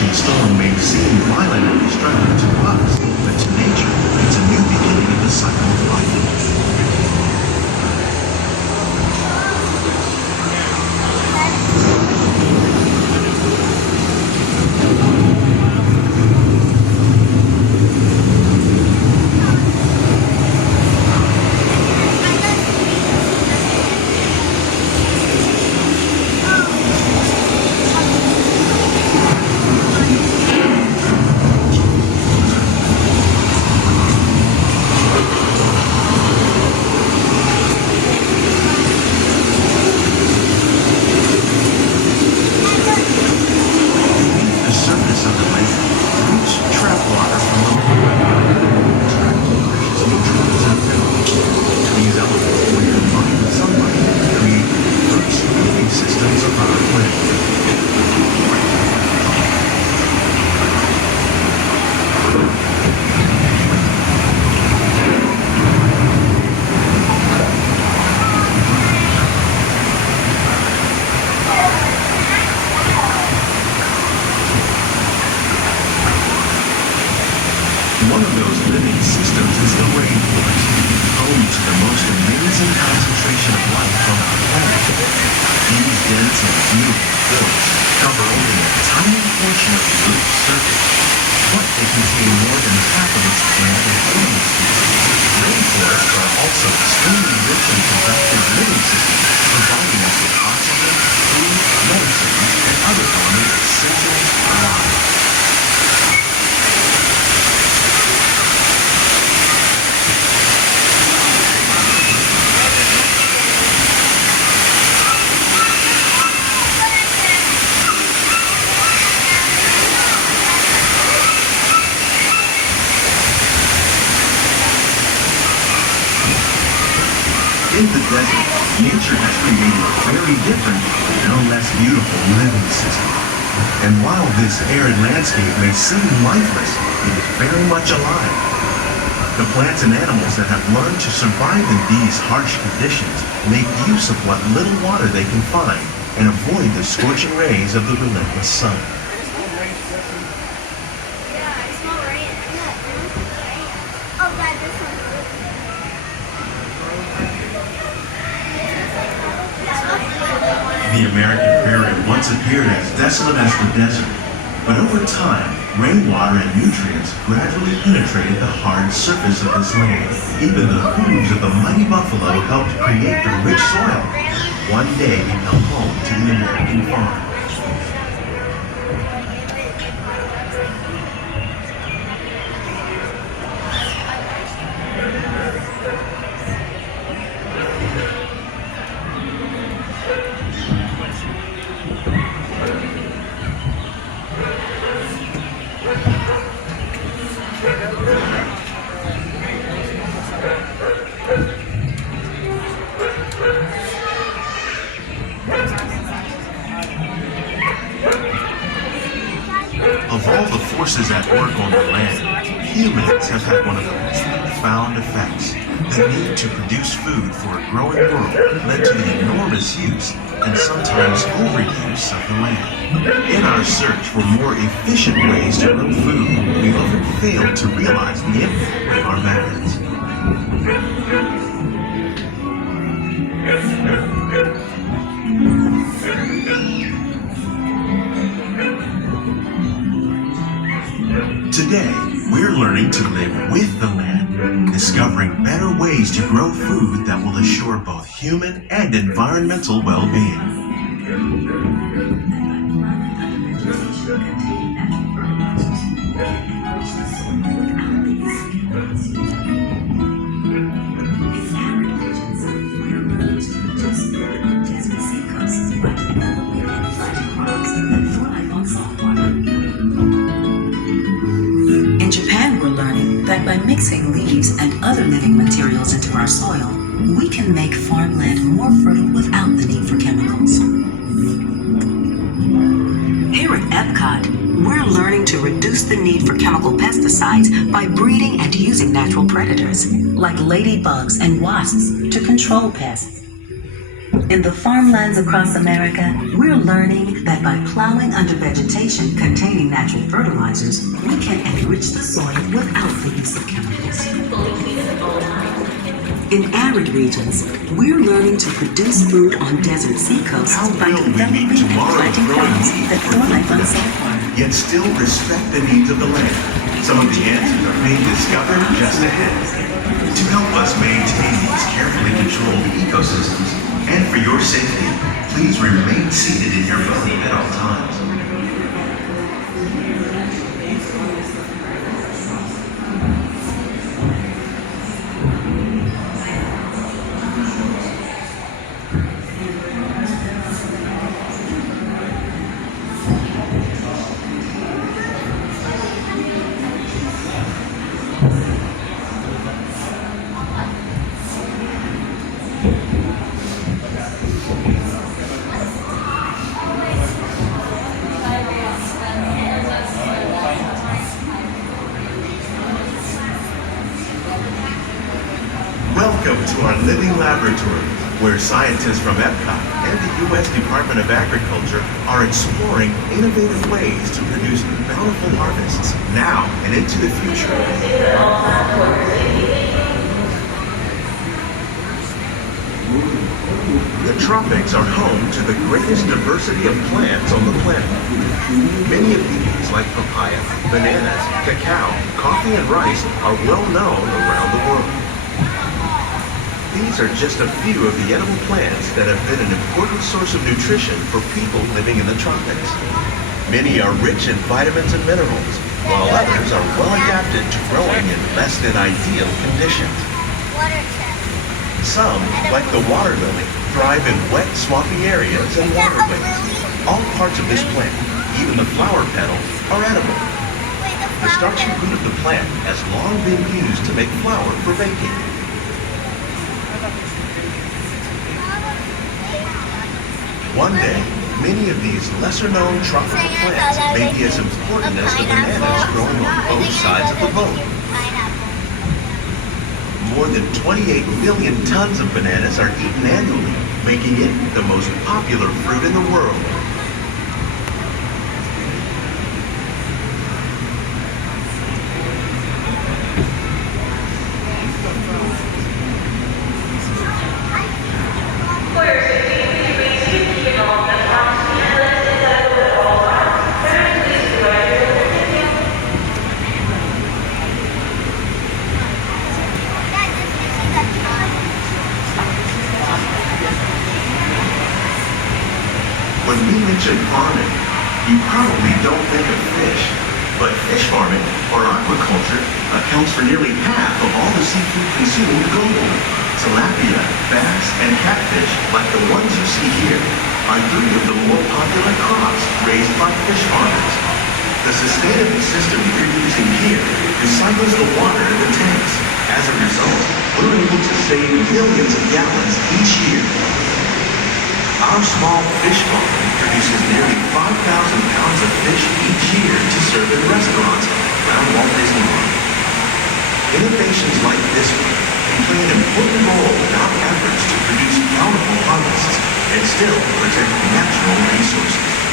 watching storm may seem violent and destructive to us, but to nature, it's a new beginning of the cycle of life. One of those living systems is the rainforest, home to the most amazing concentration of life on our planet. These dense and beautiful forests cover only a tiny portion of the Earth's surface, but they contain more than half of its plant and animal species. Rainforests are also extremely rich and productive living systems, providing us with oxygen, food, medicines, and other elements essential for life. In the desert, nature has created a very different, no less beautiful living system. And while this arid landscape may seem lifeless, it is very much alive. The plants and animals that have learned to survive in these harsh conditions make use of what little water they can find and avoid the scorching rays of the relentless sun. The American prairie once appeared as desolate as the desert, but over time, rainwater and nutrients gradually penetrated the hard surface of this land. Even the hooves of the mighty buffalo helped create the rich soil. One day become home to the American farm. Of all the forces at work on the land, humans have had one of the most profound effects. The need to produce food for a growing world led to the enormous use and sometimes overuse of the land. In our search for more efficient ways to grow food, we often fail to realize the impact of our methods. Today, we're learning to live with the land, discovering better ways to grow food that will assure both human and environmental well-being. By mixing leaves and other living materials into our soil, we can make farmland more fertile without the need for chemicals. Here at Epcot, we're learning to reduce the need for chemical pesticides by breeding and using natural predators, like ladybugs and wasps, to control pests. In the farmlands across America, we're learning that by plowing under vegetation containing natural fertilizers, we can enrich the soil without the use of chemicals. In arid regions, we're learning to produce food on desert seacoasts by developing and planting crops that thrive on saltwater. Yet still respect the needs of the land. Some of the answers are being discovered just ahead. To help us maintain these carefully controlled ecosystems, and for your safety, please remain seated in your boat at all times. Welcome to our living laboratory, where scientists from Epcot and the U.S. Department of Agriculture are exploring innovative ways to produce bountiful harvests now and into the future. The tropics are home to the greatest diversity of plants on the planet. Many of these, like papaya, bananas, cacao, coffee, and rice, are well known around the world. These are just a few of the edible plants that have been an important source of nutrition for people living in the tropics. Many are rich in vitamins and minerals, while others are well adapted to growing in less than ideal conditions. Some, like the water lily, thrive in wet, swampy areas and waterways. All parts of this plant, even the flower petals, are edible. The starchy root of the plant has long been used to make flour for baking. One day, many of these lesser-known tropical plants may be as important as the bananas growing on both sides of the boat. More than 28 million tons of bananas are eaten annually, making it the most popular fruit in the world. When we mention farming, you probably don't think of fish, but fish farming, or aquaculture, accounts for nearly half of all the seafood consumed globally. Tilapia, bass, and catfish, like the ones you see here, are three of the more popular crops raised by fish farmers. The sustainable system you're using here recycles the water in the tanks. As a result, we're able to save millions of gallons each year. Our small fish farm produces nearly 5,000 pounds of fish each year to serve in restaurants around Walt Disney World. Innovations like this one can play an important role in our efforts to produce bountiful harvests and still protect natural resources.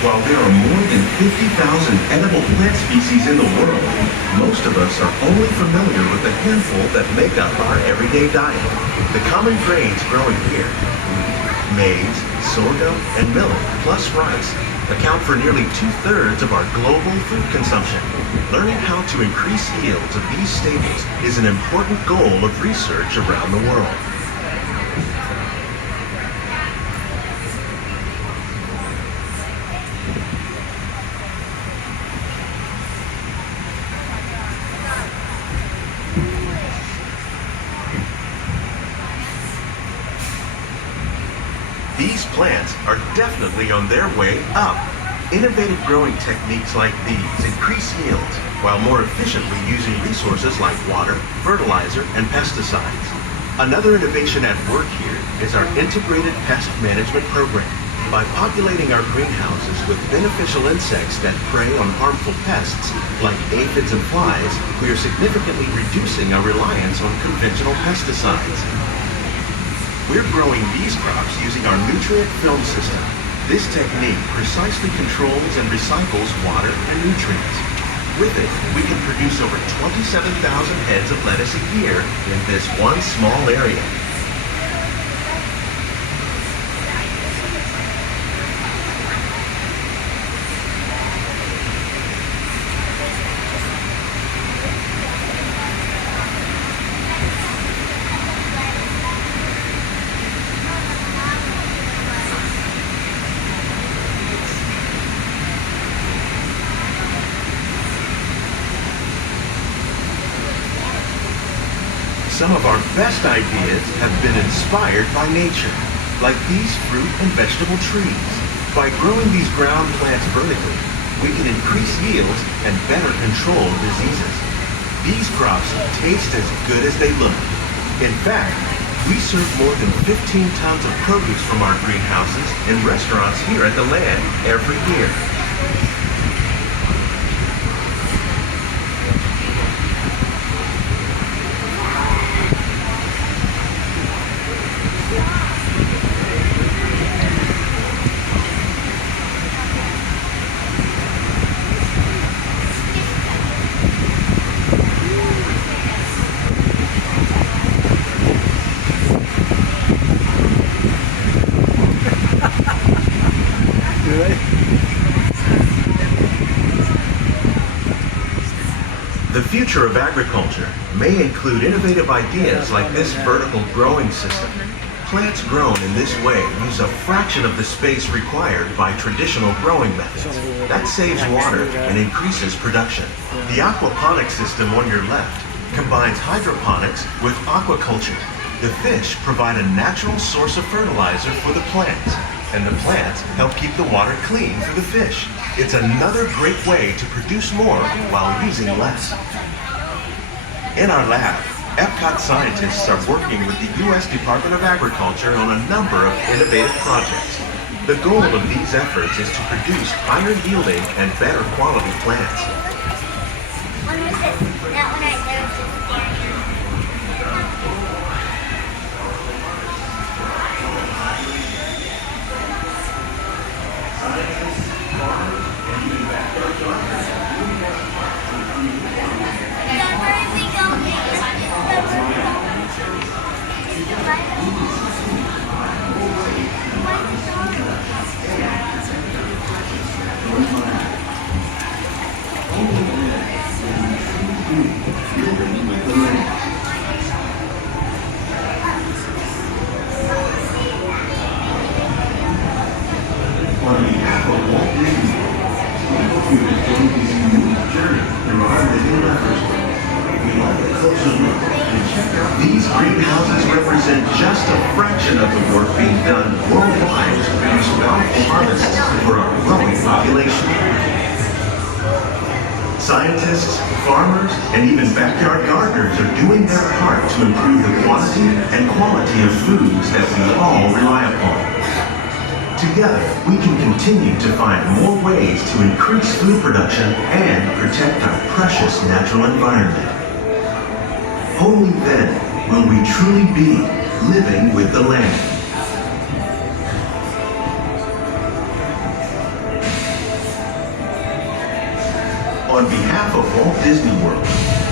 While there are more than 50,000 edible plant species in the world, most of us are only familiar with the handful that make up our everyday diet. The common grains growing here, wheat, maize, sorghum, and millet, plus rice, account for nearly 2/3 of our global food consumption. Learning how to increase yields of these staples is an important goal of research around the world. plants are definitely on their way up. Innovative growing techniques like these increase yields while more efficiently using resources like water, fertilizer, and pesticides. Another innovation at work here is our integrated pest management program. By populating our greenhouses with beneficial insects that prey on harmful pests like aphids and flies, we are significantly reducing our reliance on conventional pesticides. We're growing these crops using our nutrient film system. This technique precisely controls and recycles water and nutrients. With it, we can produce over 27,000 heads of lettuce a year in this one small area. Some of our best ideas have been inspired by nature, like these fruit and vegetable trees. By growing these ground plants vertically, we can increase yields and better control diseases. These crops taste as good as they look. In fact, we serve more than 15 tons of produce from our greenhouses in restaurants here at the Land every year. The future of agriculture may include innovative ideas like this vertical growing system. Plants grown in this way use a fraction of the space required by traditional growing methods. That saves water and increases production. The aquaponics system on your left combines hydroponics with aquaculture. The fish provide a natural source of fertilizer for the plants, and the plants help keep the water clean for the fish. It's another great way to produce more while using less. In our lab, Epcot scientists are working with the U.S. Department of Agriculture on a number of innovative projects. The goal of these efforts is to produce higher yielding and better quality plants. When was this? That one right there was just On behalf of Walt, we hope you've enjoyed this unique journey through our living laboratory. If you'd like a closer look and check out these greenhouses represent just a fraction of the work being done worldwide to produce bountiful harvests for our growing population. Scientists, farmers, and even backyard gardeners are doing their part to improve the quantity and quality of foods that we all rely upon. Together, we can continue to find more ways to increase food production and protect our precious natural environment. Only then will we truly be living with the land. On behalf of Walt Disney World,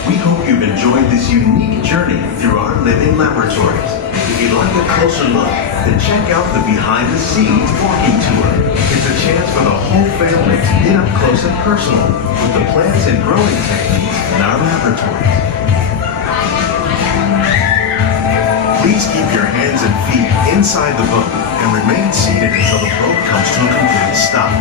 we hope you've enjoyed this unique journey through our living laboratories. If you'd like a closer look, then check out the behind-the-scenes walking tour. It's a chance for the whole family to get up close and personal with the plants and growing techniques in our laboratories. Please keep your hands and feet inside the boat and remain seated until the boat comes to a complete stop.